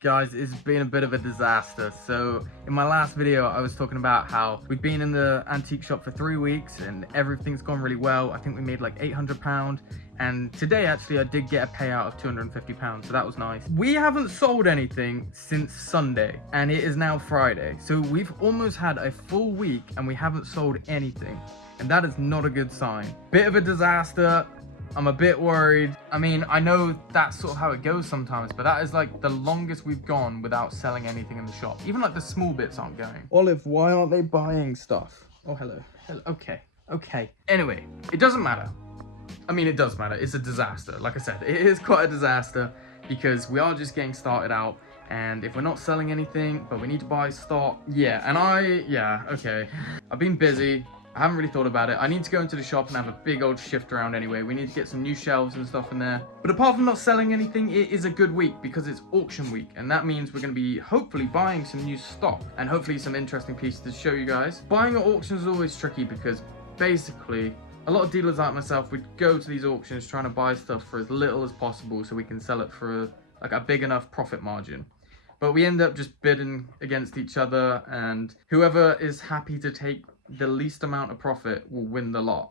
Guys, it's been a bit of a disaster. So in my last video, I was talking about how we've been in the antique shop for 3 weeks and everything's gone really well. I think we made like £800. And today, actually, I did get a payout of £250, so that was nice. We haven't sold anything since Sunday, and it is now Friday. So we've almost had a full week and we haven't sold anything. And that is not a good sign. Bit of a disaster. I'm a bit worried. I mean, I know that's sort of how it goes sometimes, but that is like the longest we've gone without selling anything in the shop. Even like the small bits aren't going. Olive, why aren't they buying stuff? Oh, hello. Hello. Okay. Anyway, it doesn't matter. I mean, it does matter. It's a disaster. Like I said, it is quite a disaster because we are just getting started out. And if we're not selling anything, but we need to buy stock. Okay. I've been busy. I haven't really thought about it. I need to go into the shop and have a big old shift around anyway. We need to get some new shelves and stuff in there. But apart from not selling anything, it is a good week because it's auction week. And that means we're going to be hopefully buying some new stock and hopefully some interesting pieces to show you guys. Buying at auctions is always tricky because basically a lot of dealers like myself would go to these auctions trying to buy stuff for as little as possible so we can sell it for a big enough profit margin. But we end up just bidding against each other, and whoever is happy to take the least amount of profit will win the lot.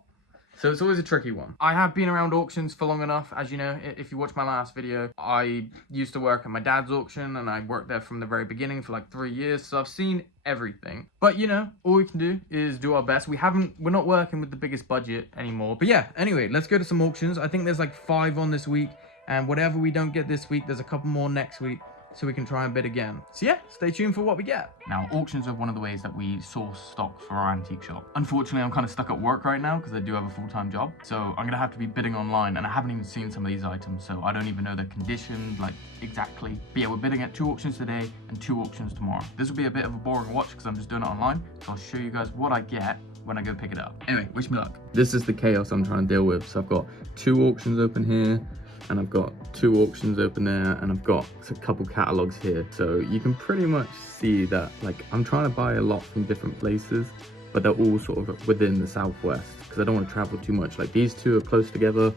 So it's always a tricky one. I have been around auctions for long enough. As you know, if you watch my last video, I used to work at my dad's auction and I worked there from the very beginning for like 3 years. So I've seen everything. But you know, all we can do is do our best. We're not working with the biggest budget anymore. But yeah, anyway, let's go to some auctions. I think there's like 5 on this week, and whatever we don't get this week, there's a couple more next week, so we can try and bid again. So yeah, stay tuned for what we get. Now, auctions are one of the ways that we source stock for our antique shop. Unfortunately, I'm kind of stuck at work right now because I do have a full-time job. So I'm gonna have to be bidding online, and I haven't even seen some of these items, so I don't even know their condition, like exactly. But yeah, we're bidding at 2 auctions today and 2 auctions tomorrow. This will be a bit of a boring watch because I'm just doing it online. So I'll show you guys what I get when I go pick it up. Anyway, wish me luck. This is the chaos I'm trying to deal with. So I've got 2 auctions open here, and I've got 2 auctions open there, and I've got a couple catalogs here. So you can pretty much see that like I'm trying to buy a lot from different places, but they're all sort of within the southwest because I don't want to travel too much. Like these 2 are close together.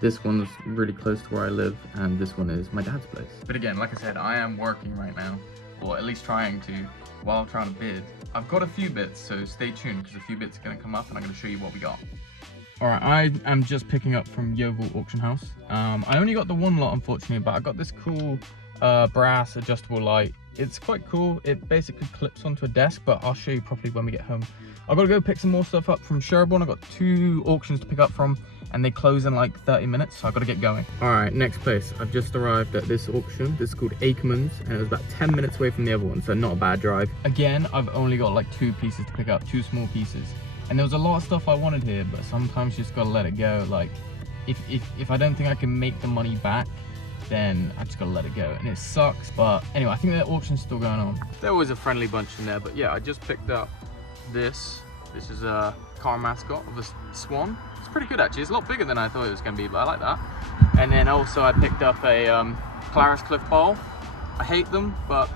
This one's really close to where I live, and this one is my dad's place. But again, like I said, I am working right now, or at least trying to, while I'm trying to bid. I've got a few bits, so stay tuned because a few bits are going to come up and I'm going to show you what we got. Alright, I am just picking up from Yeovil Auction House. I only got the 1 lot, unfortunately, but I got this cool brass adjustable light. It's quite cool. It basically clips onto a desk, but I'll show you properly when we get home. I've got to go pick some more stuff up from Sherborne. I've got 2 auctions to pick up from, and they close in like 30 minutes, so I've got to get going. Alright, next place. I've just arrived at this auction. This is called Ackerman's, and it was about 10 minutes away from the other one, so not a bad drive. Again, I've only got like 2 pieces to pick up, 2 small pieces. And there was a lot of stuff I wanted here, but sometimes you just gotta let it go. Like, if I don't think I can make the money back, then I just gotta let it go. And it sucks, but anyway, I think the auction's still going on. There was a friendly bunch in there, but yeah, I just picked up this. This is a car mascot of a swan. It's pretty good actually. It's a lot bigger than I thought it was gonna be, but I like that. And then also I picked up a Clarice Cliff bowl. I hate them, but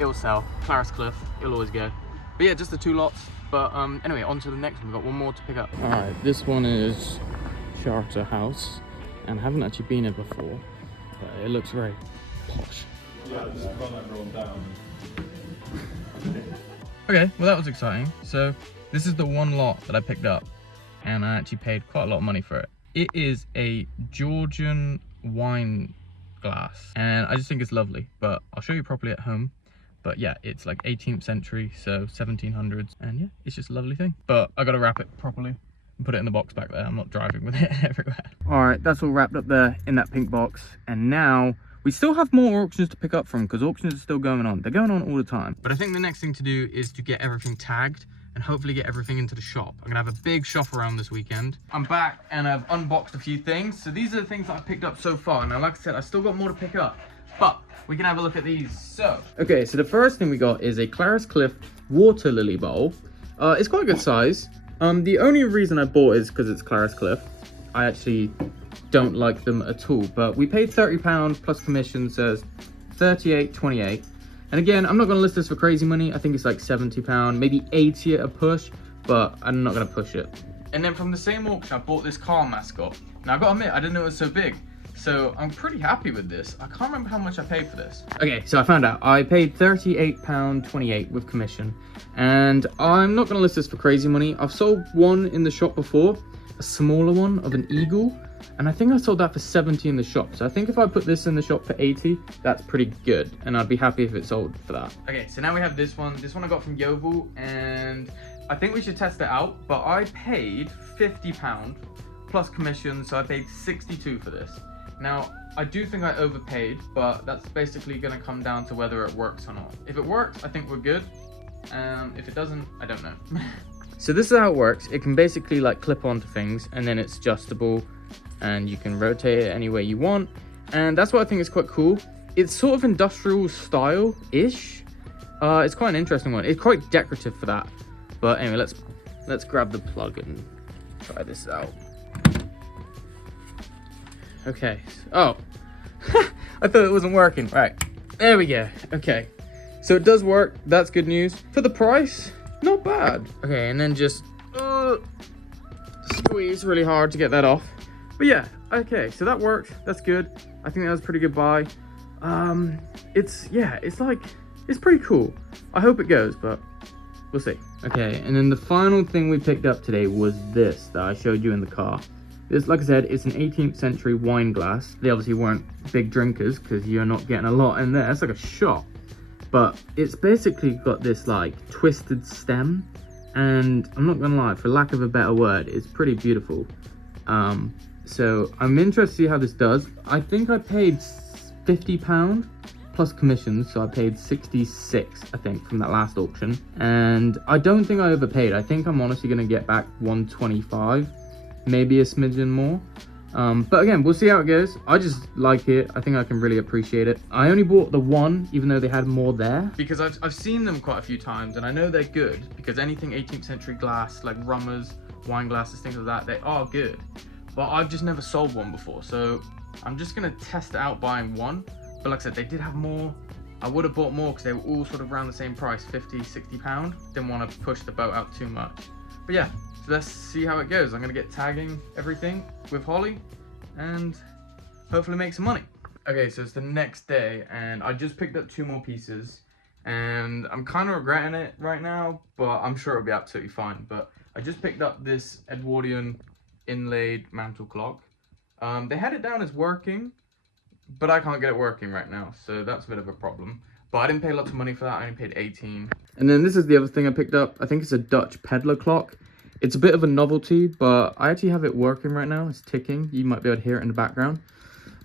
it'll sell. Clarice Cliff, it'll always go. But yeah, just the 2 lots. But anyway, on to the next one. We've got 1 more to pick up. All right, this one is Charter House, and I haven't actually been here before, but it looks very posh. Yeah, just run everyone down. Okay, well that was exciting. So this is the 1 lot that I picked up, and I actually paid quite a lot of money for it. It is a Georgian wine glass, and I just think it's lovely, but I'll show you properly at home. But yeah, it's like 18th century, so 1700s, and yeah, it's just a lovely thing. But I gotta wrap it properly and put it in the box back there. I'm not driving with it everywhere. All right, that's all wrapped up there in that pink box, and now we still have more auctions to pick up from because auctions are still going on. They're going on all the time. But I think the next thing to do is to get everything tagged and hopefully get everything into the shop. I'm gonna have a big shop around this weekend. I'm back and I've unboxed a few things. So these are the things that I've picked up so far. Now, like I said, I still got more to pick up, but we can have a look at these. So, okay, so the first thing we got is a Clarice Cliff water lily bowl. It's quite a good size. The only reason I bought it is because it's Clarice Cliff. I actually don't like them at all, but we paid £30 plus commission, says 38.28. And again, I'm not going to list this for crazy money. I think it's like £70, maybe 80 at a push, but I'm not going to push it. And then from the same auction, I bought this car mascot. Now, I got to admit, I didn't know it was so big. So I'm pretty happy with this. I can't remember how much I paid for this. Okay, so I found out. I paid £38.28 with commission. And I'm not gonna list this for crazy money. I've sold one in the shop before, a smaller one of an eagle. And I think I sold that for 70 in the shop. So I think if I put this in the shop for 80, that's pretty good. And I'd be happy if it sold for that. Okay, so now we have this one. This one I got from Yeovil, and I think we should test it out. But I paid £50 plus commission, so I paid 62 for this. Now, I do think I overpaid, but that's basically gonna come down to whether it works or not. If it works, I think we're good. If it doesn't, I don't know. So this is how it works. It can basically like clip onto things, and then it's adjustable, and you can rotate it any way you want. And that's what I think is quite cool. It's sort of industrial style-ish. It's quite an interesting one. It's quite decorative for that. But anyway, let's grab the plug and try this out. Okay. Oh, I thought it wasn't working. Right, there we go. Okay, so it does work. That's good news. For the price, not bad. Okay, and then just squeeze really hard to get that off. But yeah, okay, so that worked. That's good. I think that was a pretty good buy. It's pretty cool. I hope it goes, but we'll see. Okay, and then the final thing we picked up today was this that I showed you in the car. This, like I said, it's an 18th century wine glass. They obviously weren't big drinkers because you're not getting a lot in there. It's like a shot. But it's basically got this like twisted stem. And I'm not gonna lie, for lack of a better word, it's pretty beautiful. So I'm interested to see how this does. I think I paid £50 plus commissions, so I paid 66, I think, from that last auction. And I don't think I overpaid. I think I'm honestly gonna get back 125. Maybe a smidgen more, but again, we'll see how it goes. I just like it. I think I can really appreciate it. I only bought the one, even though they had more there, because I've seen them quite a few times, and I know they're good, because anything 18th century glass, like rummers, wine glasses, things like that, they are good. But I've just never sold one before, so I'm just gonna test it out buying one. But like I said, they did have more. I would have bought more because they were all sort of around the same price, 50, 60 pound. Didn't want to push the boat out too much. But yeah, so let's see how it goes. I'm gonna get tagging everything with Holly and hopefully make some money. Okay, so it's the next day and I just picked up 2 more pieces and I'm kind of regretting it right now, but I'm sure it'll be absolutely fine. But I just picked up this Edwardian inlaid mantle clock. They had it down as working, but I can't get it working right now, so that's a bit of a problem. But I didn't pay lots of money for that. I only paid 18. And then this is the other thing I picked up. I think it's a Dutch peddler clock. It's a bit of a novelty, but I actually have it working right now. It's ticking. You might be able to hear it in the background.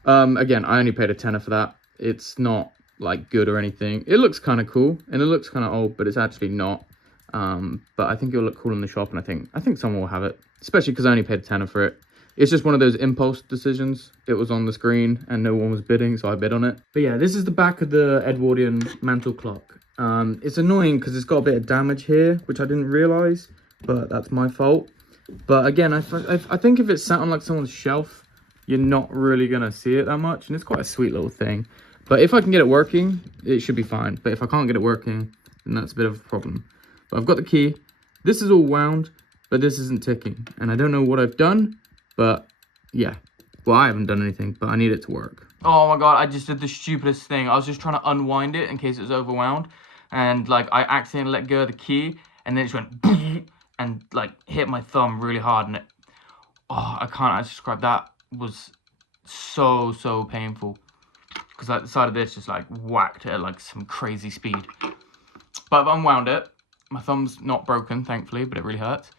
Again, I only paid a tenner for that. It's not like good or anything. It looks kind of cool and it looks kind of old, but it's actually not. But I think it'll look cool in the shop, and I think someone will have it, especially because I only paid a tenner for it. It's just one of those impulse decisions. It was on the screen and no one was bidding, so I bid on it. But yeah, this is the back of the Edwardian mantle clock. It's annoying because it's got a bit of damage here, which I didn't realize, but that's my fault. But again, I think if it's sat on like someone's shelf, you're not really gonna see it that much, and it's quite a sweet little thing. But if I can get it working, it should be fine. But if I can't get it working, then that's a bit of a problem. But I've got the key. This is all wound, but this isn't ticking, and I don't know what I've done. But yeah, well, I haven't done anything, but I need it to work. Oh my god, I just did the stupidest thing. I was just trying to unwind it in case it was overwound, and like I accidentally let go of the key, and then it just went and like hit my thumb really hard, and I can't actually describe. That was so painful because like the side of this just like whacked it at like some crazy speed. But I've unwound it. My thumb's not broken, thankfully, but it really hurts.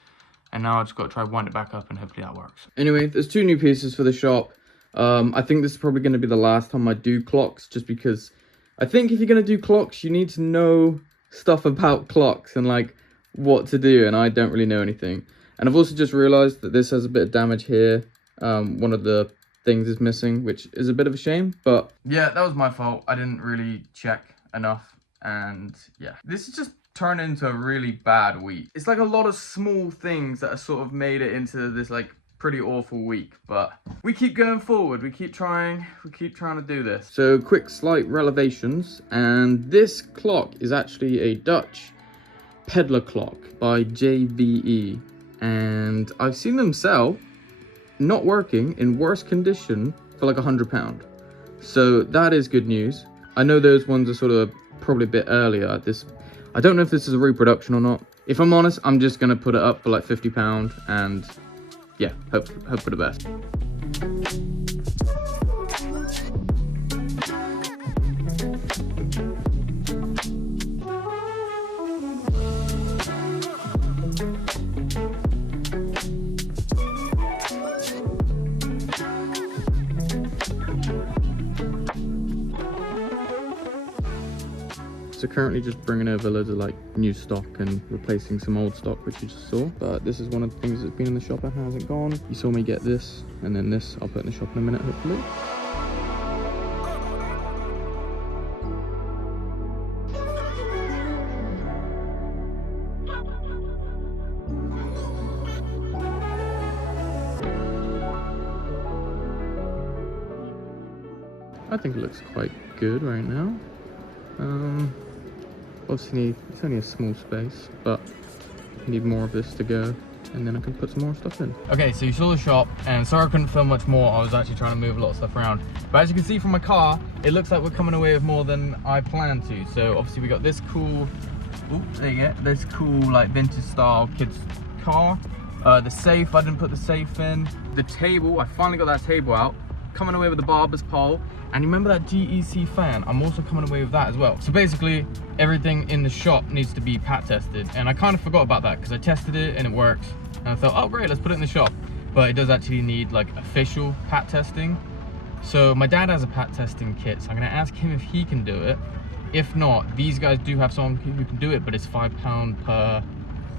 And now I just got to try to wind it back up and hopefully that works. Anyway, there's 2 new pieces for the shop. I think this is probably going to be the last time I do clocks, just because I think if you're going to do clocks, you need to know stuff about clocks and like what to do. And I don't really know anything. And I've also just realized that this has a bit of damage here. One of the things is missing, which is a bit of a shame, but yeah, that was my fault. I didn't really check enough. And yeah, this is just turned into a really bad week. It's like a lot of small things that have sort of made it into this like pretty awful week, but we keep going forward. We keep trying to do this. So quick slight relevations, and this clock is actually a Dutch peddler clock by JVE, and I've seen them sell not working in worse condition for for like £100. So that is good news. I know those ones are sort of probably a bit earlier at this. I don't know if this is a reproduction or not. If I'm honest, I'm just gonna put it up for like £50 and yeah, hope for the best. So currently just bringing over loads of like new stock and replacing some old stock which you just saw. But this is one of the things that's been in the shop that hasn't gone. You saw me get this, and then this I'll put in the shop in a minute hopefully. I think it looks quite good right now. Obviously it's only a small space, but I need more of this to go, and then I can put some more stuff in. Okay, so you saw the shop, and sorry I couldn't film much more. I was actually trying to move a lot of stuff around. But as you can see from my car, it looks like we're coming away with more than I planned to. So obviously we got this cool, oops, there you go, this cool like vintage style kids car. The safe, I didn't put the safe in. The table, I finally got that table out. Coming away with the barber's pole. And you remember that GEC fan? I'm also coming away with that as well. So basically, everything in the shop needs to be pat tested. And I kind of forgot about that because I tested it and it works. And I thought, oh great, let's put it in the shop. But it does actually need like official pat testing. So my dad has a pat testing kit, so I'm gonna ask him if he can do it. If not, these guys do have someone who can do it, but it's £5 per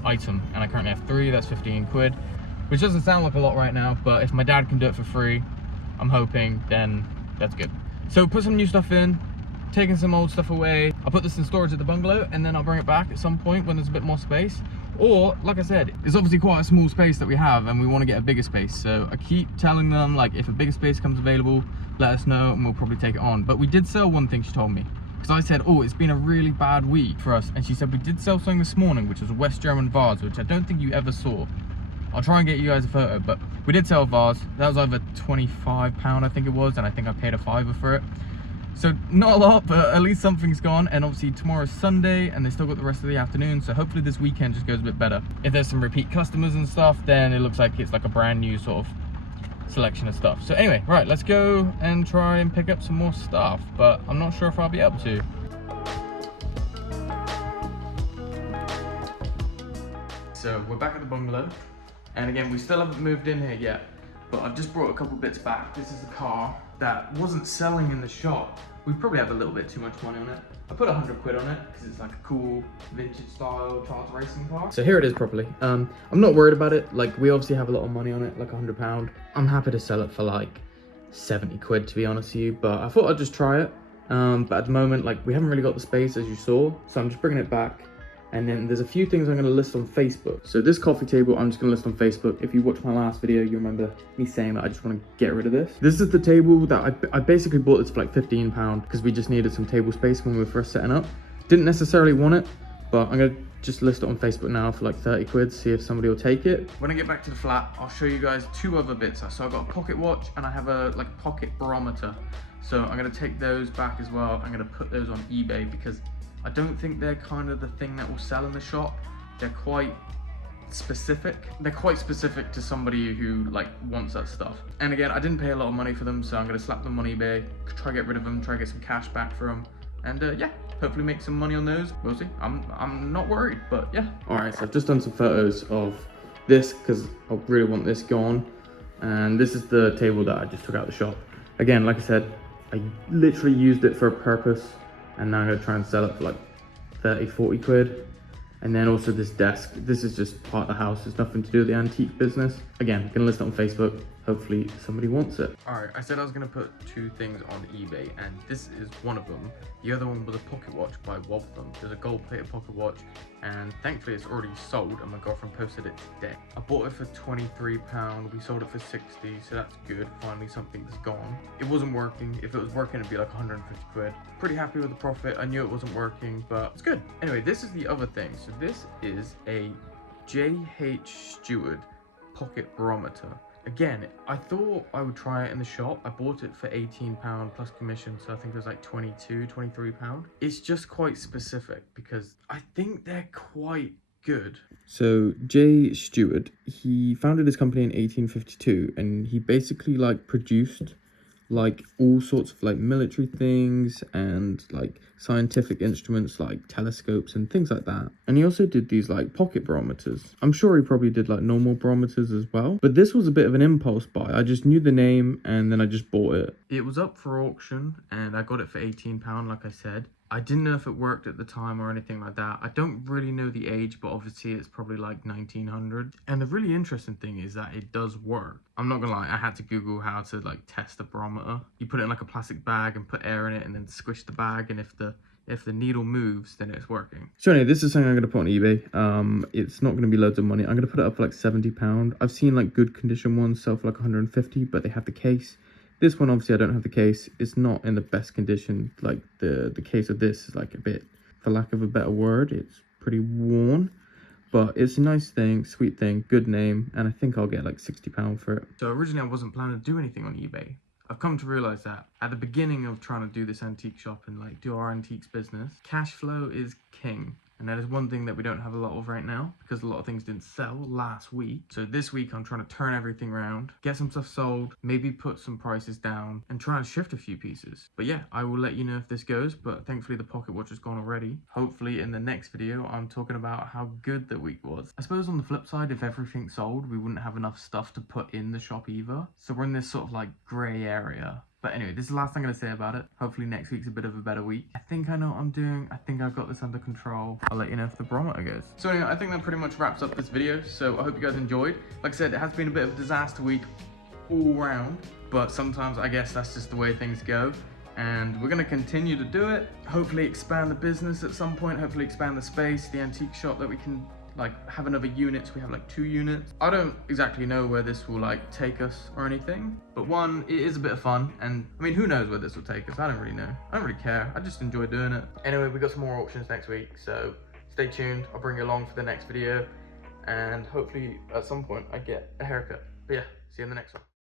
item. And I currently have 3, that's 15 quid. Which doesn't sound like a lot right now, but if my dad can do it for free, I'm hoping, then that's good. So put some new stuff in, taking some old stuff away. I'll put this in storage at the bungalow, and then I'll bring it back at some point when there's a bit more space. Or, like I said, it's obviously quite a small space that we have, and we want to get a bigger space. So I keep telling them, like, if a bigger space comes available, let us know, and we'll probably take it on. But we did sell one thing, she told me. Because I said, oh, it's been a really bad week for us. And she said, we did sell something this morning, which was a West German vase, which I don't think you ever saw. I'll try and get you guys a photo, but we did sell a vase. That was over £25, I think it was, and I think I paid a £5 for it. So not a lot, but at least something's gone. And obviously tomorrow's Sunday, and they still got the rest of the afternoon, so hopefully this weekend just goes a bit better. If there's some repeat customers and stuff, then it looks like it's like a brand new sort of selection of stuff. So anyway, right, let's go and try and pick up some more stuff, but I'm not sure if I'll be able to. So we're back at the bungalow. And again, we still haven't moved in here yet, but I've just brought a couple bits back. This is a car that wasn't selling in the shop. We probably have a little bit too much money on it. I put 100 quid on it because it's like a cool vintage style Charles racing car. So here it is properly. I'm not worried about it. Like, we obviously have a lot of money on it, like £100. I'm happy to sell it for like 70 quid, to be honest with you, but I thought I'd just try it. But at the moment, like, we haven't really got the space, as you saw, so I'm just bringing it back. And then there's a few things I'm going to list on Facebook. So this coffee table, I'm just going to list on Facebook. If you watched my last video, you remember me saying that I just want to get rid of this. This is the table that I basically bought this for like £15 because we just needed some table space when we were first setting up. Didn't necessarily want it, but I'm going to just list it on Facebook now for like 30 quid, see if somebody will take it. When I get back to the flat, I'll show you guys 2 other bits. So I've got a pocket watch and I have a like pocket barometer. So I'm going to take those back as well. I'm going to put those on eBay because I don't think they're kind of the thing that will sell in the shop. They're quite specific. They're quite specific to somebody who like wants that stuff. And again, I didn't pay a lot of money for them, so I'm gonna slap them on eBay, try to get rid of them, try to get some cash back for them, and yeah, hopefully make some money on those. We'll see. I'm not worried, but yeah. All right, so I've just done some photos of this because I really want this gone. And this is the table that I just took out of the shop. Again, like I said, I literally used it for a purpose. And now I'm gonna try and sell it for like 30, 40 quid. And then also this desk. This is just part of the house. It's nothing to do with the antique business. Again, gonna list it on Facebook. Hopefully somebody wants it. All right, I said I was gonna put 2 things on eBay, and this is one of them. The other one was a pocket watch by Wobtham. There's a gold-plated pocket watch, and thankfully it's already sold, and my girlfriend posted it today. I bought it for £23. We sold it for 60, so that's good. Finally, something's gone. It wasn't working. If it was working, it'd be like 150 quid. Pretty happy with the profit. I knew it wasn't working, but it's good. Anyway, this is the other thing. So this is a J.H. Stewart pocket barometer. again, I thought I would try it in the shop. I bought it for £18 plus commission, so I think it was like £23. It's just quite specific because I think they're quite good. So J. Stewart, he founded his company in 1852, and he basically like produced like all sorts of like military things and like scientific instruments like telescopes and things like that. And he also did these like pocket barometers. I'm sure he probably did like normal barometers as well, but this was a bit of an impulse buy. I just knew the name and then I just bought it. It was up for auction and I got it for £18, like I said. I didn't know if it worked at the time or anything like that. I don't really know the age, but obviously it's probably like 1900. And the really interesting thing is that it does work. I'm not gonna lie, I had to Google how to like test a barometer. You put it in like a plastic bag and put air in it and then squish the bag, and if the needle moves, then it's working. So anyway, this is something I'm gonna put on eBay. It's not gonna be loads of money. I'm gonna put it up for like £70. I've seen like good condition ones sell for like 150, but they have the case. This one, obviously, I don't have the case. It's not in the best condition. Like, the case of this is, like, a bit, for lack of a better word, it's pretty worn. But it's a nice thing, sweet thing, good name, and I think I'll get, like, £60 for it. So originally, I wasn't planning to do anything on eBay. I've come to realize that at the beginning of trying to do this antique shop and, like, do our antiques business, cash flow is king. And that is one thing that we don't have a lot of right now because a lot of things didn't sell last week. So this week I'm trying to turn everything around, get some stuff sold, maybe put some prices down and try and shift a few pieces. But yeah, I will let you know if this goes, but thankfully the pocket watch has gone already. Hopefully in the next video, I'm talking about how good the week was. I suppose on the flip side, if everything sold, we wouldn't have enough stuff to put in the shop either. So we're in this sort of like gray area. But anyway, this is the last thing I'm going to say about it. Hopefully next week's a bit of a better week. I think I know what I'm doing. I think I've got this under control. I'll let you know if the barometer goes. So anyway, I think that pretty much wraps up this video. So I hope you guys enjoyed. Like I said, it has been a bit of a disaster week all round. But sometimes I guess that's just the way things go. And we're going to continue to do it. Hopefully expand the business at some point. Hopefully expand the space, the antique shop, that we can like have another unit, so we have like 2 units. I don't exactly know where this will like take us or anything, but one, it is a bit of fun, and I mean, who knows where this will take us? I don't really know. I don't really care. I just enjoy doing it. Anyway, we got some more auctions next week, so stay tuned. I'll bring you along for the next video, and hopefully at some point I get a haircut. But yeah, see you in the next one.